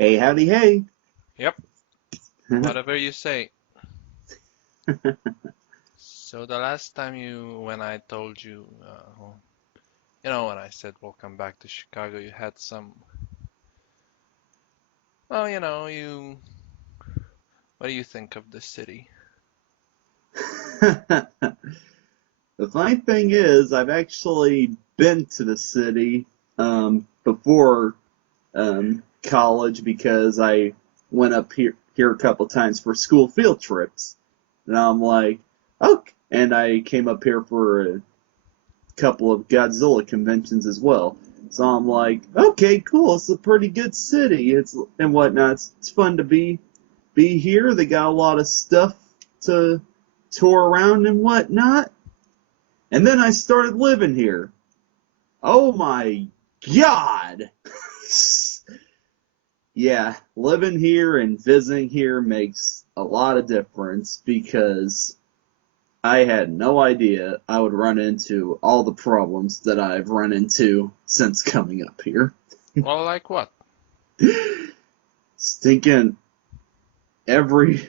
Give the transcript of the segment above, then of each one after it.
Hey, howdy, hey. Yep, whatever you say. So the last time when I told you, when I said welcome back to Chicago, you had well, what do you think of the city? The funny thing is, I've actually been to the city before college because I went up here a couple times for school field trips. And I'm like, okay. And I came up here for a couple of Godzilla conventions as well. So I'm like, okay, cool. It's a pretty good city. It's and whatnot. It's fun to be here. They got a lot of stuff to tour around and whatnot. And then I started living here. Oh my god! Yeah, living here and visiting here makes a lot of difference because I had no idea I would run into all the problems that I've run into since coming up here. Well, like what? Stinking every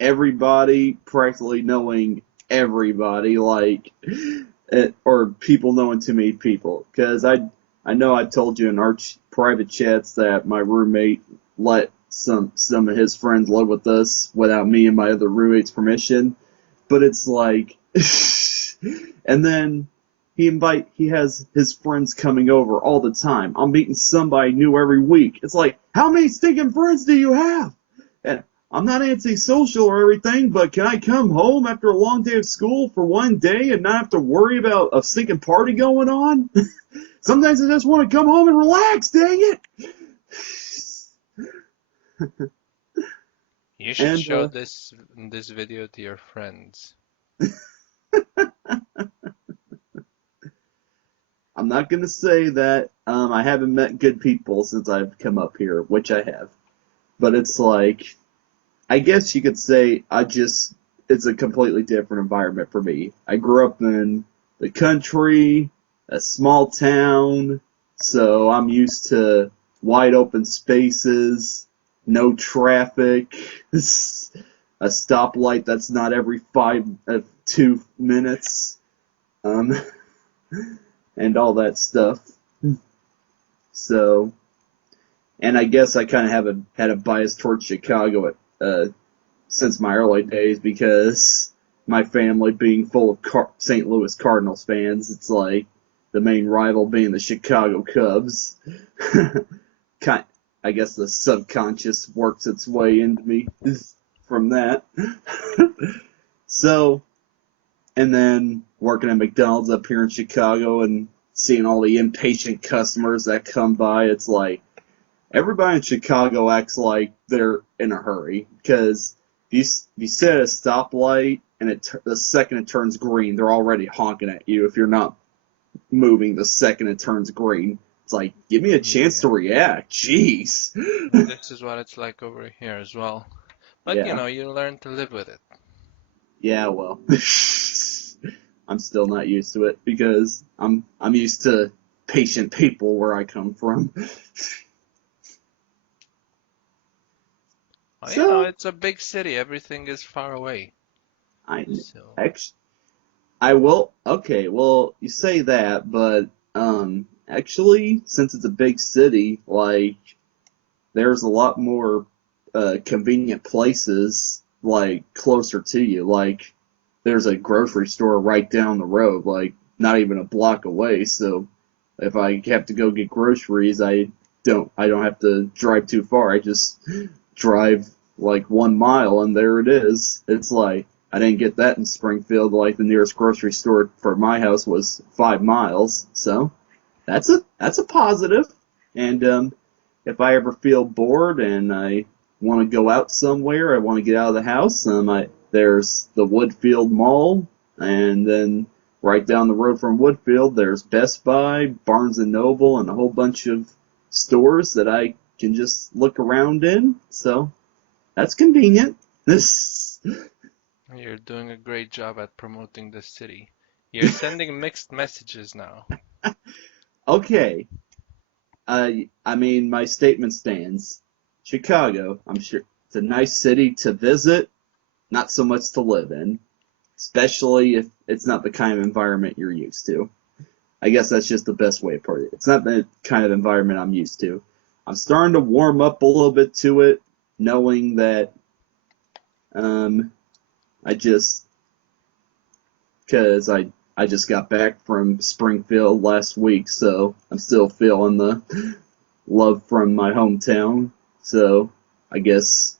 everybody practically knowing everybody, like, or people knowing too many people. Because I know I told you in our private chats that my roommate let some of his friends live with us without me and my other roommate's permission. But it's like, and then he has his friends coming over all the time. I'm meeting somebody new every week. It's like, how many stinking friends do you have? And I'm not antisocial or everything, but can I come home after a long day of school for one day and not have to worry about a stinking party going on? Sometimes I just want to come home and relax, dang it! You should And show this video to your friends. I'm not gonna say that I haven't met good people since I've come up here, which I have. But it's like, I guess you could say it's a completely different environment for me. I grew up in the country, a small town, so I'm used to wide open spaces, no traffic, a stoplight that's not every 2 minutes, um, and all that stuff. So, and I guess I kind of had a bias towards Chicago since my early days because my family being full of St. Louis Cardinals fans, it's like the main rival being the Chicago Cubs. kind, I guess the subconscious works its way into me from that. So, and then working at McDonald's up here in Chicago and seeing all the impatient customers that come by, it's like everybody in Chicago acts like they're in a hurry because if you sit at a stoplight and the second it turns green, they're already honking at you if you're not moving the second it turns green. It's like, give me a chance to Yeah, react. Jeez. this is what it's like over here as well. But Yeah. you learn to live with it. Yeah, well. I'm still not used to it because I'm used to patient people where I come from. Well, So, it's a big city. Everything is far away. I So, actually I will. Okay, well, you say that, but actually, since it's a big city, like there's a lot more convenient places like closer to you. Like there's a grocery store right down the road, like not even a block away. So if I have to go get groceries, I don't have to drive too far. I just drive like 1 mile and there it is. It's like I didn't get that in Springfield. Like the nearest grocery store for my house was 5 miles. So that's a positive. And if I ever feel bored and I want to go out somewhere, I want to get out of the house. There's the Woodfield Mall, and then right down the road from Woodfield, there's Best Buy, Barnes and Noble, and a whole bunch of stores that I can just look around in. So that's convenient. This you're doing a great job at promoting the city. You're sending mixed messages now. okay. I mean, my statement stands. Chicago, I'm sure it's a nice city to visit, not so much to live in, especially if it's not the kind of environment you're used to. I guess that's just the best way to put it. It's not the kind of environment I'm used to. I'm starting to warm up a little bit to it, knowing that um, I just because I just got back from Springfield last week, so I'm still feeling the love from my hometown. So I guess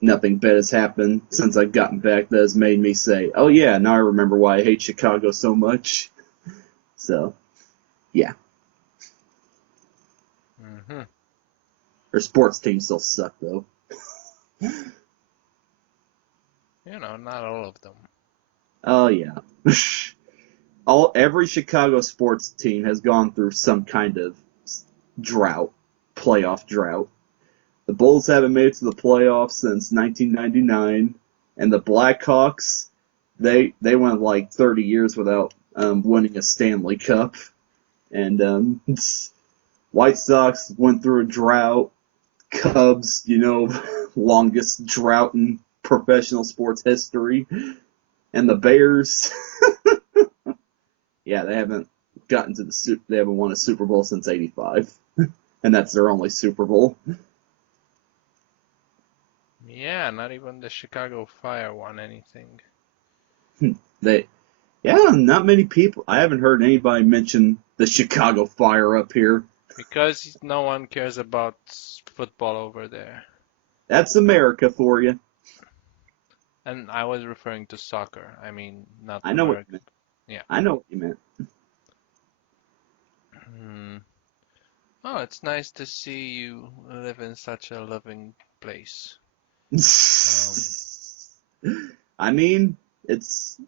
nothing bad has happened since I've gotten back that has made me say, "Oh yeah, now I remember why I hate Chicago so much." So yeah, Hmm. their sports teams still suck though. Not all of them. Oh yeah. Every Chicago sports team has gone through some kind of drought, playoff drought. The Bulls haven't made it to the playoffs since 1999, and the Blackhawks they went like 30 years without winning a Stanley Cup. And White Sox went through a drought. Cubs, longest drought in professional sports history, and the Bears, yeah, they haven't gotten to they haven't won a Super Bowl since '85, and that's their only Super Bowl. Yeah, not even the Chicago Fire won anything. They, yeah, not many people. I haven't heard anybody mention the Chicago Fire up here. Because no one cares about football over there. That's America for you. And I was referring to soccer. I mean, not I know what you American. meant. Yeah. I know what you meant. Hmm. Oh, it's nice to see you live in such a loving place. Um, I mean, it's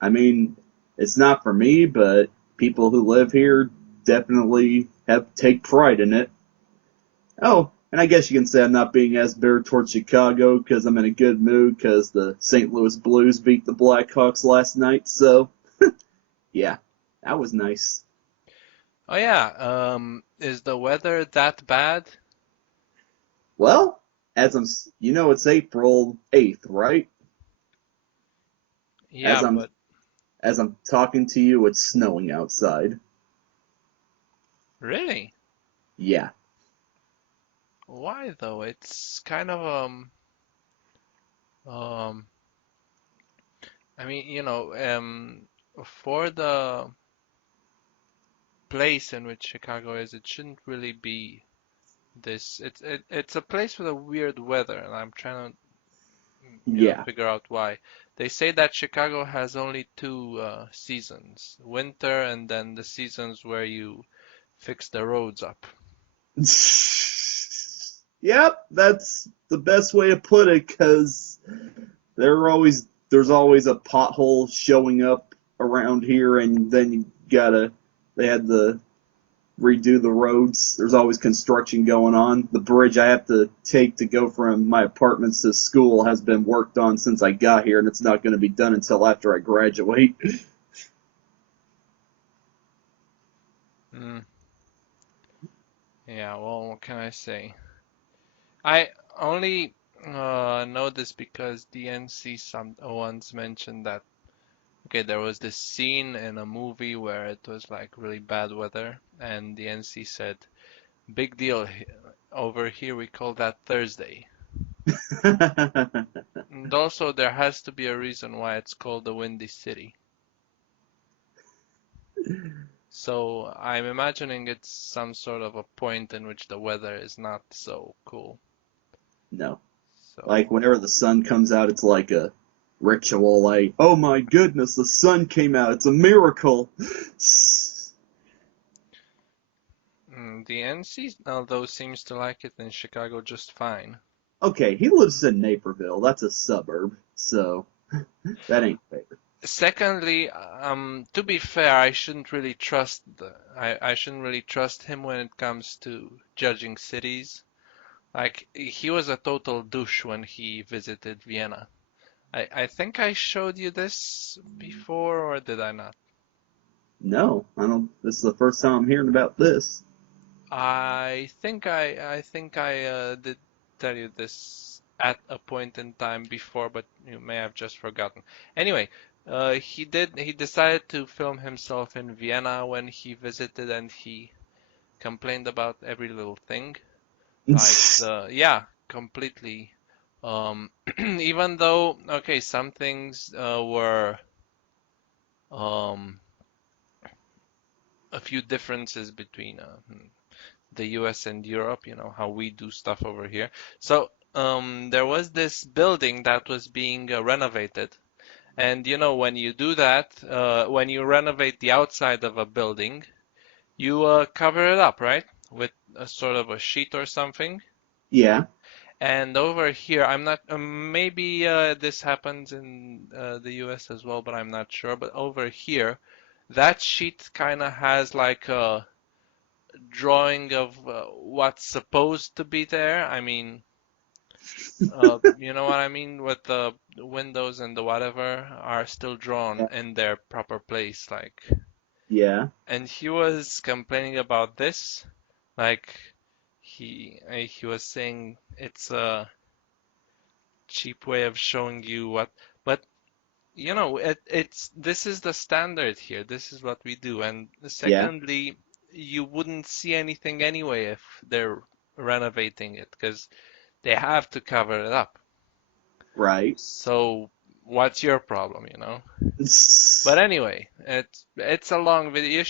I mean, it's not for me, but people who live here definitely have take pride in it. Oh, and I guess you can say I'm not being as bitter towards Chicago because I'm in a good mood because the St. Louis Blues beat the Blackhawks last night. So yeah, that was nice. oh yeah, is the weather that bad? Well, it's April 8th, right? As Yeah, I'm but as I'm talking to you, it's snowing outside. really? Yeah. Why though? It's kind of um I mean, for the place in which Chicago is, it shouldn't really be this. It's a place with a weird weather, and I'm trying to Yeah. figure out why. They say that Chicago has only two seasons, winter and then the seasons where you fix the roads up. Yep, that's the best way to put it because there's always a pothole showing up around here, and then they had to redo the roads. There's always construction going on. The bridge I have to take to go from my apartments to school has been worked on since I got here, and it's not going to be done until after I graduate. Mm, yeah, well, what can I say? I only know this because DNC once mentioned that, okay, there was this scene in a movie where it was like really bad weather, and the NC said, "Big deal. Over here we call that Thursday." And also, there has to be a reason why it's called the Windy City. So I'm imagining it's some sort of a point in which the weather is not so cool. No. Like So, whenever the sun comes out, it's like a ritual. Like, oh my goodness, the sun came out. It's a miracle. the NC, although seems to like it in Chicago just fine. Okay, he lives in Naperville. That's a suburb, so that ain't fair. Secondly, to be fair, I shouldn't really trust him when it comes to judging cities. Like he was a total douche when he visited Vienna. I think I showed you this before, or did I not? No, I don't. This is the first time I'm hearing about this. I think I did tell you this at a point in time before, but you may have just forgotten. Anyway, he decided to film himself in Vienna when he visited, and he complained about every little thing. Like yeah, completely. Even though, okay, some things were um a few differences between the US and Europe, how we do stuff over here. So, there was this building that was being renovated. And when you do that, when you renovate the outside of a building, you cover it up, right? With a sort of a sheet or something. Yeah, And over here, I'm not, maybe this happens in the US as well, but I'm not sure. But over here, that sheet kind of has like a drawing of what's supposed to be there. I mean, you know what I mean? With the windows and the whatever are still drawn yeah, in their proper place, like. yeah, And he was complaining about this, like he was saying it's a cheap way of showing you what, but it's this is the standard here. This is what we do. And yeah, secondly, you wouldn't see anything anyway if they're renovating it because they have to cover it up. right. So what's your problem? But anyway, it's a long video.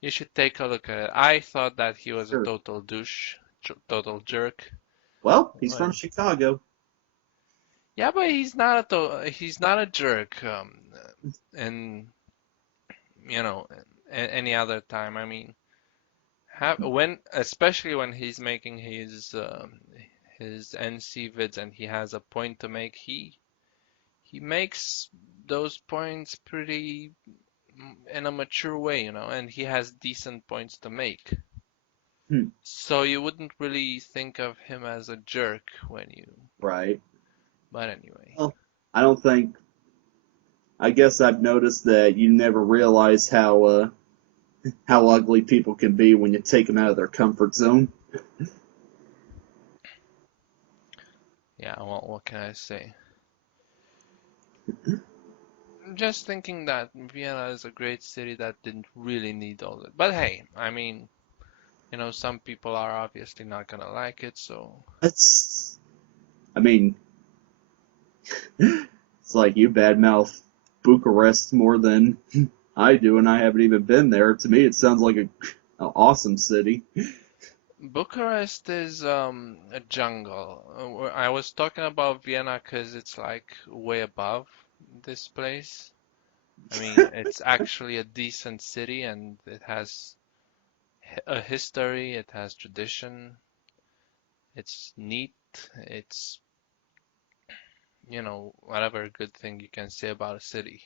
You should take a look at it. I thought that he was a Sure. total douche, total jerk. Well, he's from Like, Chicago. yeah, but he's not a jerk. And any other time. I mean, especially when he's making his NC vids and he has a point to make, he makes those points pretty in a mature way, and he has decent points to make. Hmm, So you wouldn't really think of him as a jerk when you, right. but anyway. Well, I don't think. I guess I've noticed that you never realize how ugly people can be when you take them out of their comfort zone. Yeah, well, what can I say? I'm just thinking that Vienna is a great city that didn't really need all that. But hey, I mean, some people are obviously not gonna like it, so That's. I mean, it's like you badmouth Bucharest more than I do, and I haven't even been there. To me, it sounds like an awesome city. Bucharest is a jungle. I was talking about Vienna because it's like way above this place. I mean, it's actually a decent city and it has a history, it has tradition, it's neat, it's, whatever good thing you can say about a city.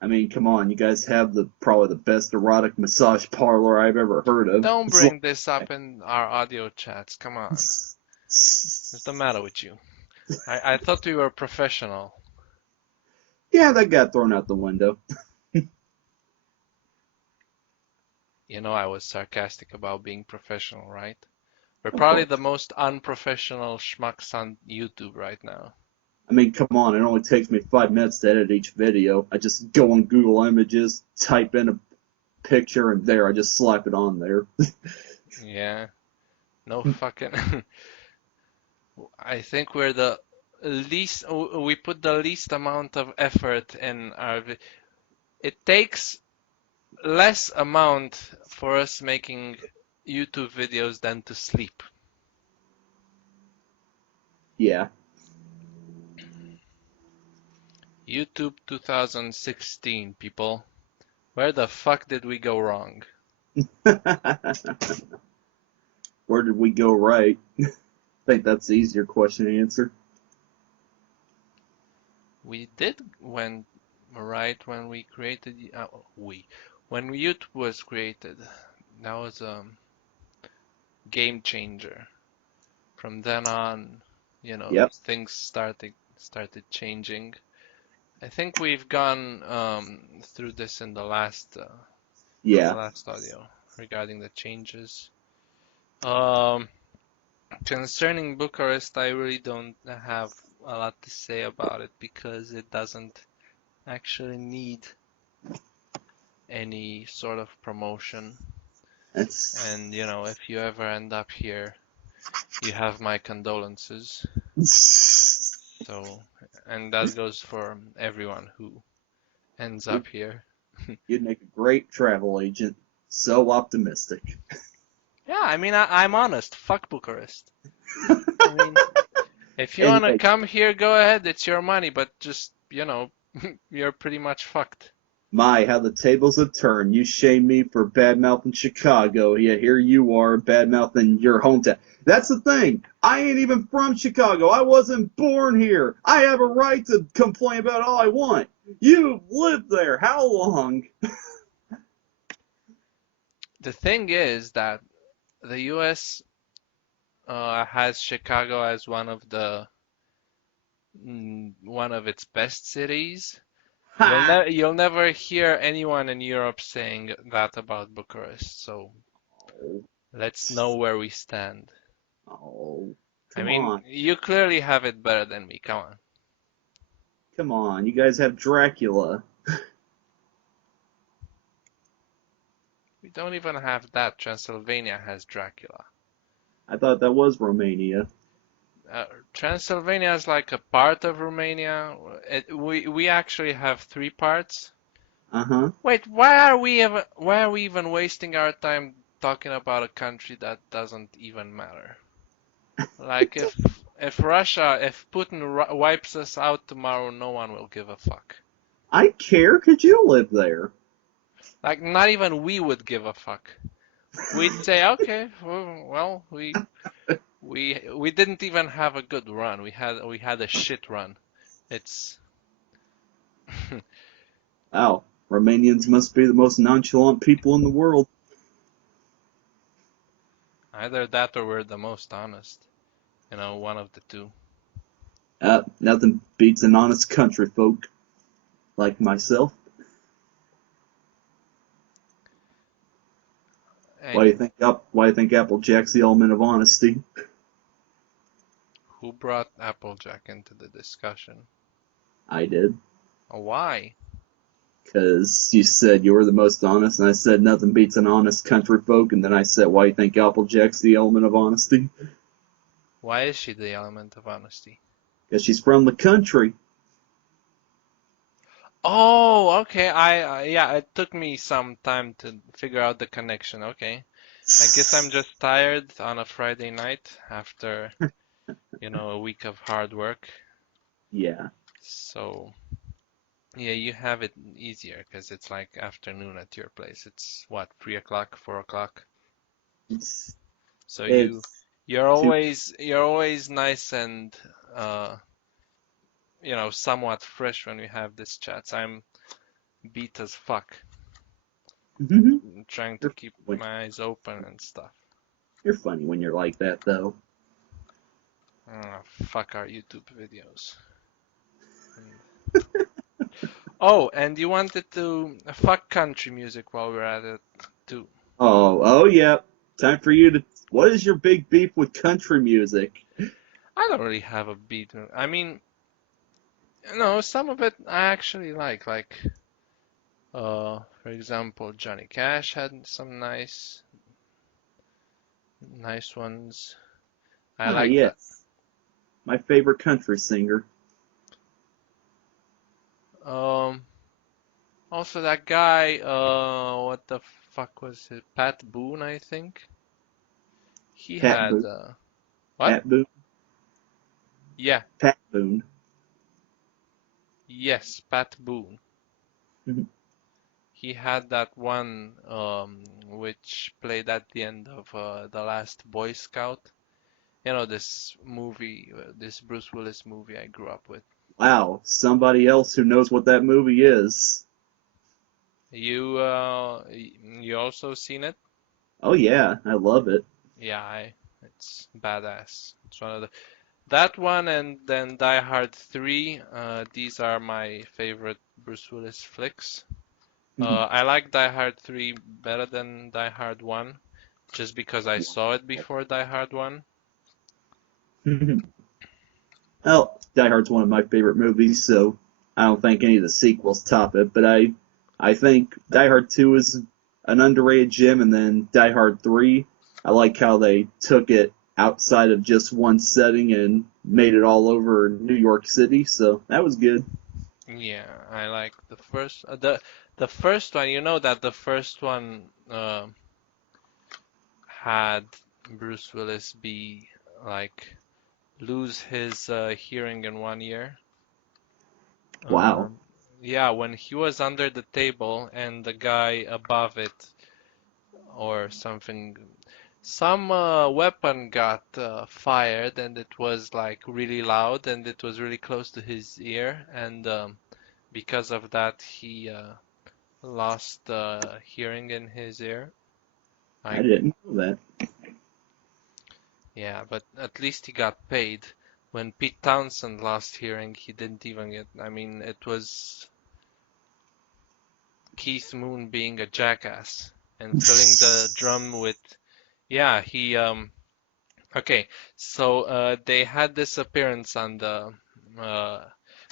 I mean, come on, you guys have the probably the best erotic massage parlor I've ever heard of. Don't It's bring this up in our audio chats. Come on. like, What's the matter with you? I thought we were professional. yeah, that got thrown out the window. I was sarcastic about being professional, right? We're Of probably the course. most unprofessional schmucks on YouTube right now. I mean, come on, it only takes me 5 minutes to edit each video. I just go on Google Images, type in a picture, and there, I just slap it on there. Yeah, no fucking. I think we're the least. We put the least amount of effort in our. It takes less amount for us making YouTube videos than to sleep. Yeah. YouTube 2016, people. Where the fuck did we go wrong? Where did we go right? I think that's the easier question to answer. We did when right when we created when YouTube was created. That was a game changer. From then on, Yep. things started changing. I think we've gone through this in the Yeah, last audio regarding the changes. Um, Concerning Bucharest, I really don't have a lot to say about it because it doesn't actually need any sort of promotion. that's And, if you ever end up here, you have my condolences. So, and that goes for everyone who ends you'd, up here. you'd make a great travel agent. So optimistic. Yeah, I mean, I'm honest. Fuck Bucharest. I mean, if you And want to hey, come here, go ahead. It's your money, but just, you're pretty much fucked. my, how the tables have turned. You shame me for bad mouthing Chicago. Yeah, here you are, bad mouthing your hometown. That's the thing. I ain't even from Chicago. I wasn't born here. I have a right to complain about all I want. You've lived there. How long? The thing is that the US has Chicago as one of its best cities. Ha! You'll never hear anyone in Europe saying that about Bucharest. So Oh, let's know where we stand. oh, I come mean, on. you clearly have it better than me. Come on. Come on. You guys have Dracula. We don't even have that. Transylvania has Dracula. I thought that was Romania. Transylvania is like a part of Romania. We actually have three parts. Uh huh. Wait, why are we even wasting our time talking about a country that doesn't even matter? Like if Russia, if Putin wipes us out tomorrow, no one will give a fuck. I care because you live there. Like not even we would give a fuck. We'd say, okay, well, we didn't even have a good run. We had a shit run. It's Wow. Romanians must be the most nonchalant people in the world. either that or we're the most honest. One of the two. Nothing beats an honest country folk like myself. Anyway, Why do you think Applejack's the element of honesty? who brought Applejack into the discussion? I did. Why? Because you said you were the most honest, and I said nothing beats an honest country folk, and then I said, why do you think Applejack's the element of honesty? Why is she the element of honesty? Because she's from the country. Oh, okay. Yeah, it took me some time to figure out the connection. Okay. I guess I'm just tired on a Friday night after, a week of hard work. Yeah. So, yeah, you have it easier because it's like afternoon at your place. It's what, 3 o'clock, 4 o'clock? It's, So it's too. you're always nice and uh, somewhat fresh when we have this chats. I'm beat as fuck. I'm trying to you're, keep funny. my eyes open and stuff. You're funny when you're like that, though. Fuck our YouTube videos. Oh, and you wanted to fuck country music while we're at it too. Oh, yeah. Time for you to. What is your big beef with country music? I don't really have a beat. I mean, some of it I actually like, for example, Johnny Cash had some nice ones. I Ah, like that. yes. My favorite country singer. Um, Also that guy, what the fuck was it? Pat Boone, I think. He Pat had, Boone. what? Pat Boone. Yeah, Pat Boone. yes, Pat Boone. Mhm. He had that one, which played at the end of The Last Boy Scout. This movie, this Bruce Willis movie I grew up with. Wow, somebody else who knows what that movie is. You also seen it? Oh yeah, I love it. Yeah, it's badass. It's one of That one and then Die Hard 3. These are my favorite Bruce Willis flicks. I like Die Hard 3 better than Die Hard 1, just because I saw it before Die Hard 1. Well, Die Hard's one of my favorite movies, so I don't think any of the sequels top it. But I think Die Hard 2 is an underrated gem, and then Die Hard 3, I like how they took it outside of just one setting and made it all over New York City. So that was good. Yeah, I like the first the first one. You know that the first one had Bruce Willis be like lose his hearing in 1 year. Wow. Um, yeah, when he was under the table and the guy above it or something, some weapon got fired and it was like really loud and it was really close to his ear, and because of that he lost hearing in his ear. I Like, didn't know that. yeah, but at least he got paid. When Pete Townsend lost hearing, he didn't even get, I mean, it was Keith Moon being a jackass and filling the drum with, yeah, okay, so they had this appearance on the uh,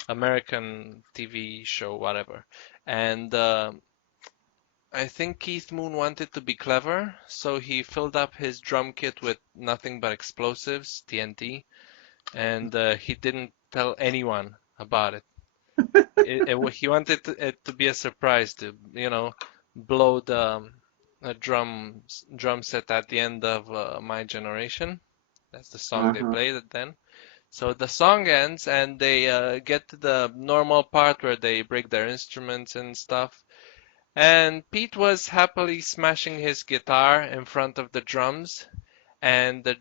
American TV show, whatever, and I think Keith Moon wanted to be clever, so he filled up his drum kit with nothing but explosives, TNT, and he didn't tell anyone about it. He wanted it to be a surprise to, blow the drum set at the end of My Generation. That's the song they Uh-huh. played it then. So the song ends and they get to the normal part where they break their instruments and stuff. And Pete was happily smashing his guitar in front of the drums, and the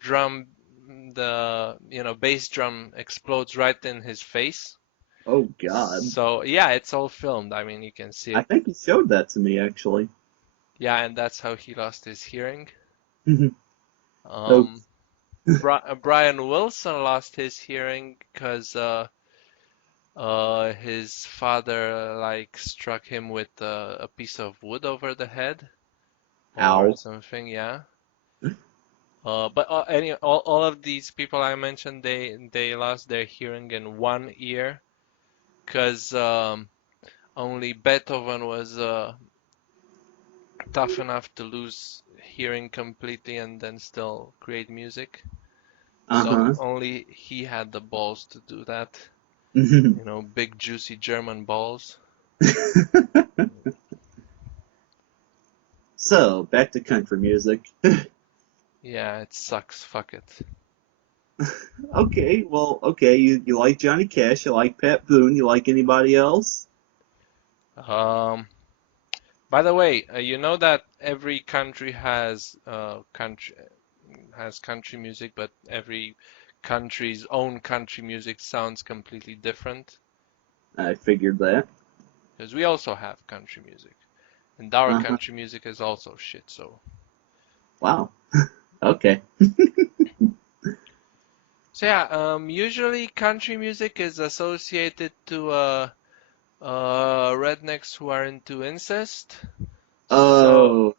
bass drum explodes right in his face. Oh God. So yeah, it's all filmed. I mean, you can see I it. think you showed that to me actually. Yeah, and that's how he lost his hearing. Oh, Um, Brian Wilson lost his hearing because his father like struck him with a piece of wood over the head or ow. something. Yeah. But all of these people I mentioned, they lost their hearing in 1 year because only Beethoven was tough enough to lose hearing completely and then still create music. So Uh-huh. only he had the balls to do that. Big juicy German balls. So, back to country music. Yeah, it sucks. Fuck it. Okay, well, okay, you like Johnny Cash, you like Pat Boone, you like anybody else? Um, by the way, you know that every country has country music, but every country's own country music sounds completely different. I figured that. Because we also have country music, and our Uh-huh. country music is also shit. Wow. Okay. So yeah, usually country music is associated to rednecks who are into incest. So,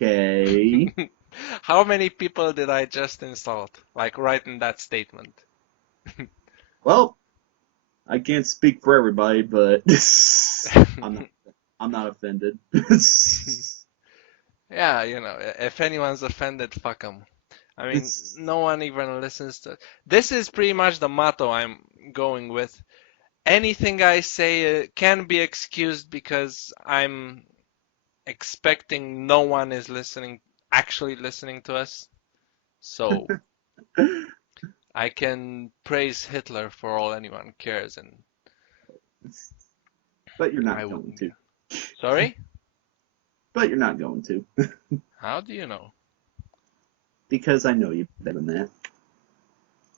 Okay. how many people did I just insult? Like right in that statement. Well, I can't speak for everybody, but I'm not I'm not offended. Yeah, if anyone's offended, fuck them. I mean, It's no one even listens to. This is pretty much the motto I'm going with. Anything I say can be excused because I'm expecting no one is actually listening to us. So I can praise Hitler for all anyone cares, and but you're I not would. going to. Sorry? But you're not going to. How do you know? Because I know you better than that.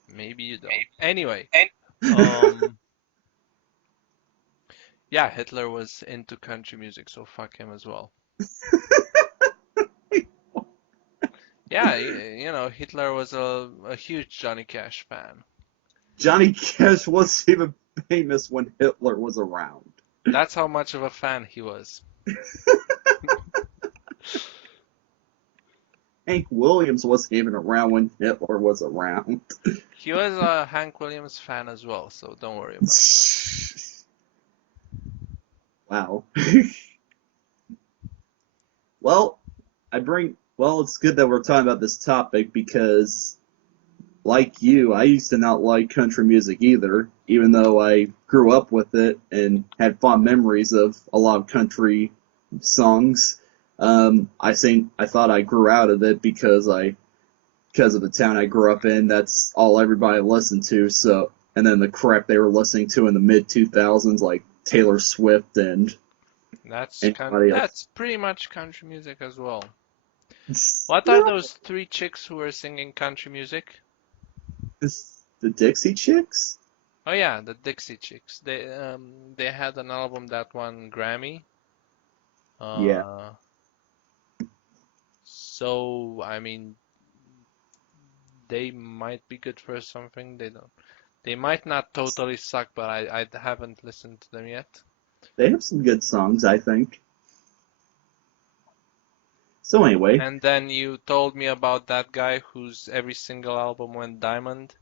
Maybe you don't. Anyway, um, yeah, Hitler was into country music, so fuck him as well. Yeah, Hitler was a huge Johnny Cash fan. Johnny Cash wasn't even famous when Hitler was around. That's how much of a fan he was. Hank Williams wasn't even around when Hitler was around. He was a Hank Williams fan as well, so don't worry about that. Wow. Well, well, it's good that we're talking about this topic because, like you, I used to not like country music either, even though I grew up with it and had fond memories of a lot of country songs. I thought I grew out of it because of the town I grew up in. That's all everybody listened to. So, and then the crap they were listening to in the mid 2000s, like Taylor Swift and anybody else. That's pretty much country music as well. What are No, those three chicks who were singing country music? it's the Dixie Chicks. Oh yeah, the Dixie Chicks. They had an album that won Grammy. Yeah, Uh, so I mean, they might be good for something. They don't. They might not totally suck, but I haven't listened to them yet. they have some good songs, I think. So anyway, And then you told me about that guy whose every single album went diamond.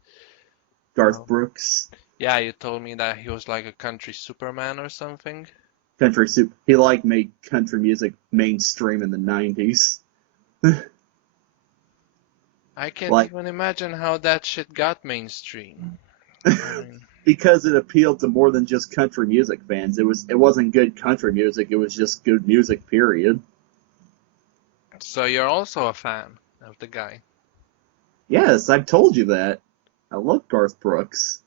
Garth Oh. Brooks, Yeah, you told me that he was like a country Superman or something. country soup. He like made country music mainstream in the 90s. I can't Like even imagine how that shit got mainstream. I mean, because it appealed to more than just country music fans. It wasn't good country music, it was just good music, period. so you're also a fan of the guy. Yes, I've told you that. I love Garth Brooks.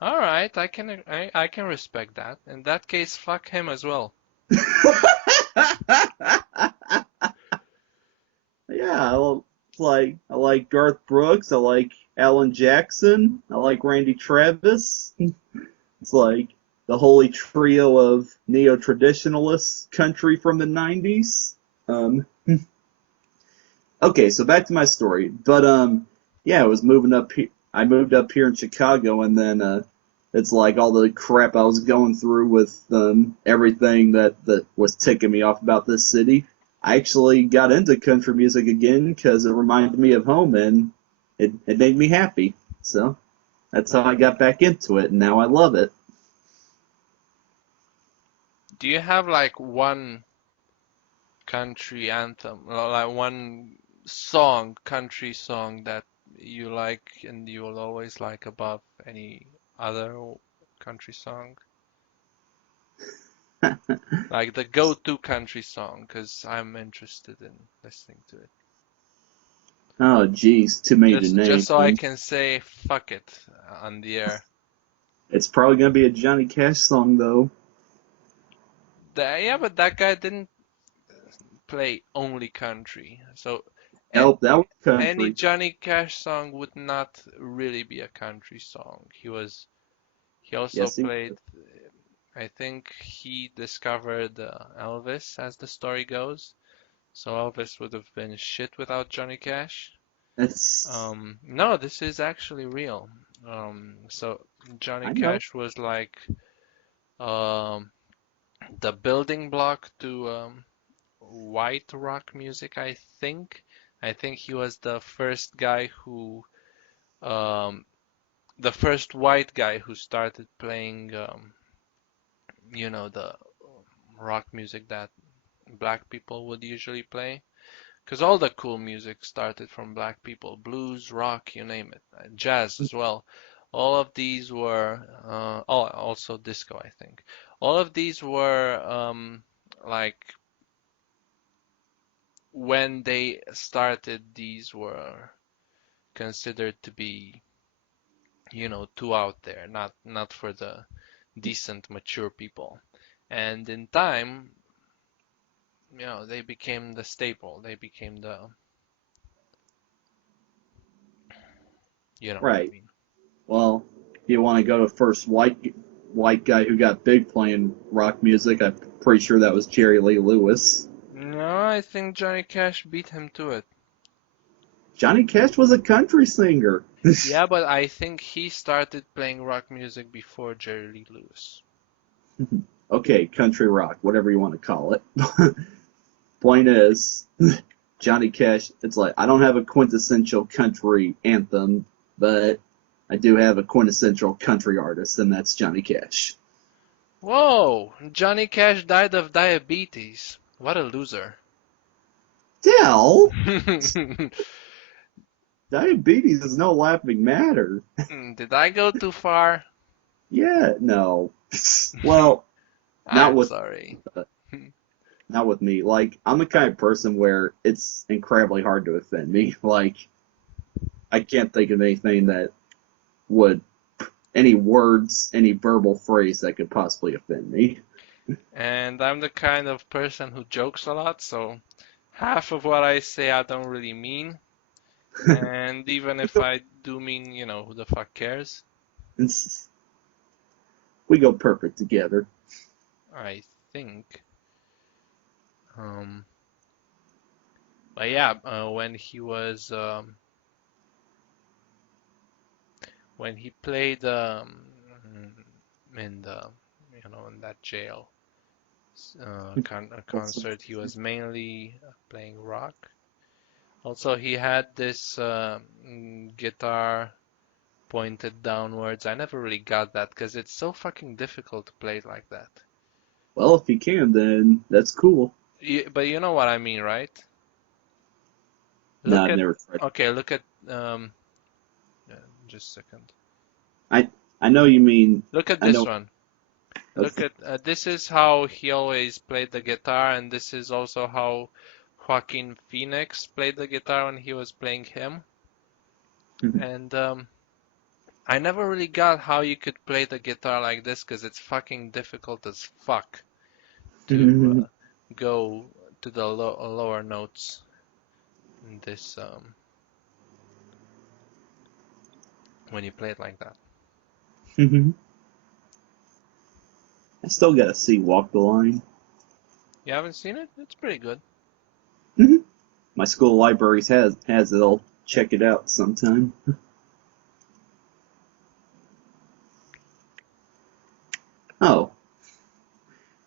All right, I can respect that. In that case, fuck him as well. Yeah, I like Garth Brooks. I like Alan Jackson. I like Randy Travis. It's like the holy trio of neo-traditionalist country from the 90s. Um, okay, so back to my story. But yeah, I was moving up here. I moved up here in Chicago, and then it's like all the crap I was going through with everything that was ticking me off about this city. I actually got into country music again because it reminded me of home, and it made me happy. So that's how I got back into it, and now I love it. Do you have like one country anthem, or like one song, country song that you like and you will always like above any other country song? Like the go-to country song, because I'm interested in listening to it. Oh, geez, too many to Just name. so I can say fuck it on the air. It's probably gonna be a Johnny Cash song though. Yeah, but that guy didn't play only country. So a- Nope, that was any country. Johnny Cash song would not really be a country song. He also Yes, he played, was. I think he discovered Elvis as the story goes. So Elvis would have been shit without Johnny Cash. That's No, this is actually real. So Johnny I know. Cash was like um, the building block to white rock music, I think. I think he was um, the first white guy who started playing, the rock music that black people would usually play. Because all the cool music started from black people, blues, rock, you name it, jazz as well. All of these were, also disco, I think. All of these were like when they started, these were considered to be, too out there, not for the decent, mature people. And in time, they became the staple. They became you know what I Right. mean. Well, if you want to go to first white guy who got big playing rock music, I'm pretty sure that was Jerry Lee Lewis. No, I think Johnny Cash beat him to it. Johnny Cash was a country singer. Yeah, but I think he started playing rock music before Jerry Lee Lewis. Okay, country rock, whatever you want to call it. Point is, Johnny Cash, it's like I don't have a quintessential country anthem, but I do have a quintessential country artist, and that's Johnny Cash. Whoa! Johnny Cash died of diabetes. What a loser. Dell, diabetes is no laughing matter. Did I go too far? Yeah, no. Well, not I'm with sorry. uh, not with me. Like I'm the kind of person where it's incredibly hard to offend me. Like I can't think of anything that would any words, any verbal phrase that could possibly offend me. And I'm the kind of person who jokes a lot, so half of what I say I don't really mean. And even We if go, I do mean, who the fuck cares? we go perfect together. I think. Um, but yeah, when he played in in that jail That's concert, he was mainly playing rock. Also, he had this guitar pointed downwards. I never really got that because it's so fucking difficult to play it like that. well, if you can, then that's cool. But you know what I mean, right? No, Look I've at, never tried. okay, look at, yeah, just a second. I I know you mean. Look at I this know. one. Look Okay. at, this is how he always played the guitar, and this is also how Joaquin Phoenix played the guitar when he was playing him. And I never really got how you could play the guitar like this because it's fucking difficult as fuck to go to the lower notes in this when you play it like that. I still gotta see Walk the Line. You haven't seen it? It's pretty good. My school libraries has it. I'll check it out sometime. Oh,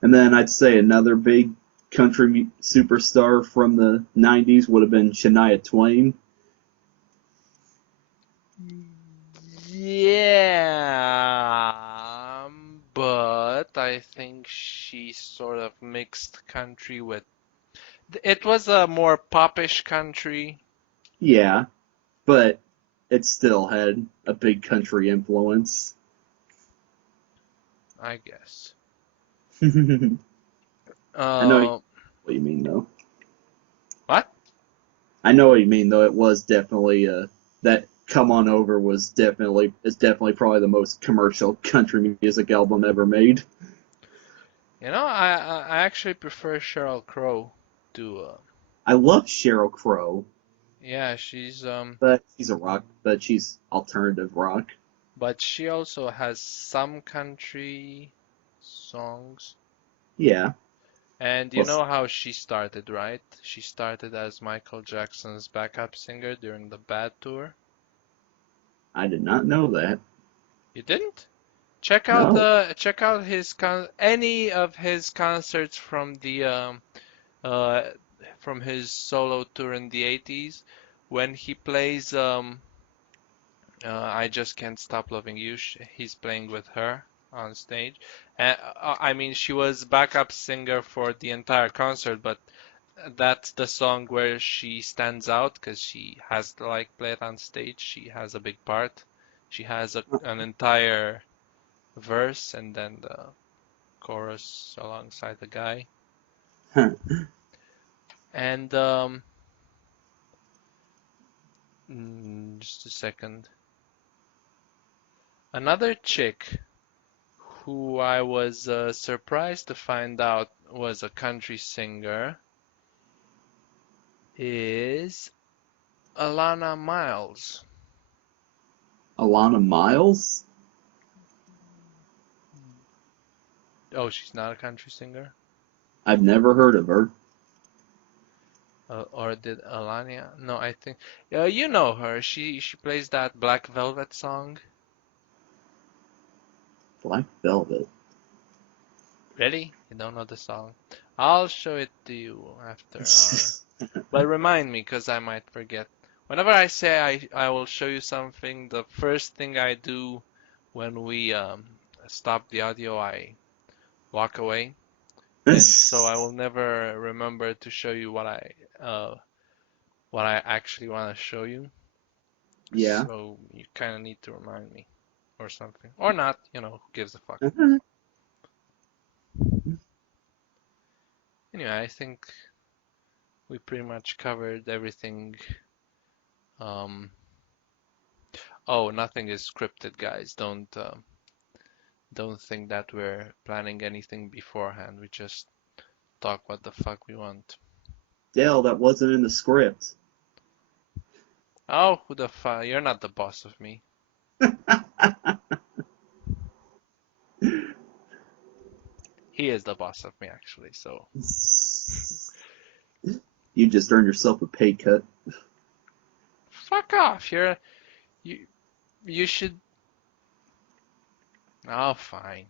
and then I'd say another big country superstar from the '90s would have been Shania Twain. Yeah, but I think she sort of mixed country with. It was a more popish country. Yeah, but it still had a big country influence. I guess. I know Uh, what you mean, though. what? I know what you mean, though. It was definitely that "Come On Over" is definitely probably the most commercial country music album ever made. I actually prefer Sheryl Crow to I love Sheryl Crow, yeah, she's but she's alternative rock. but she also has some country songs. Yeah. And you Well, know how she started, right? She started as Michael Jackson's backup singer during the Bad tour. I did not know that. You didn't? No. Check out any of his concerts uh from his solo tour in the 80s when he plays I Just Can't Stop Loving You. He's playing with her on stage. I mean, she was backup singer for the entire concert, but that's the song where she stands out because she has to like play it on stage. She has a big part. She has an entire verse and then the chorus alongside the guy. Huh. And just a second. Another chick who I was surprised to find out was a country singer is Alana Miles. Alana Miles? Oh, she's not a country singer? I've never heard of her. Or did Alania? No, I think. You know her. She plays that Black Velvet song. Black Velvet. Really? You don't know the song? I'll show it to you after our. But remind me, because I might forget. Whenever I say I will show you something, the first thing I do when we stop the audio, I walk away. And so I will never remember to show you what I actually want to show you. Yeah. So you kind of need to remind me or something. Or not, who gives a fuck. Anyway, I think we pretty much covered everything. Um, oh, nothing is scripted, guys. Don't think that we're planning anything beforehand. We just talk what the fuck we want. Dale, that wasn't in the script. Oh, who the fuck? You're not the boss of me. He is the boss of me, actually. So You just earned yourself a pay cut. fuck off. You you should. Oh, fine.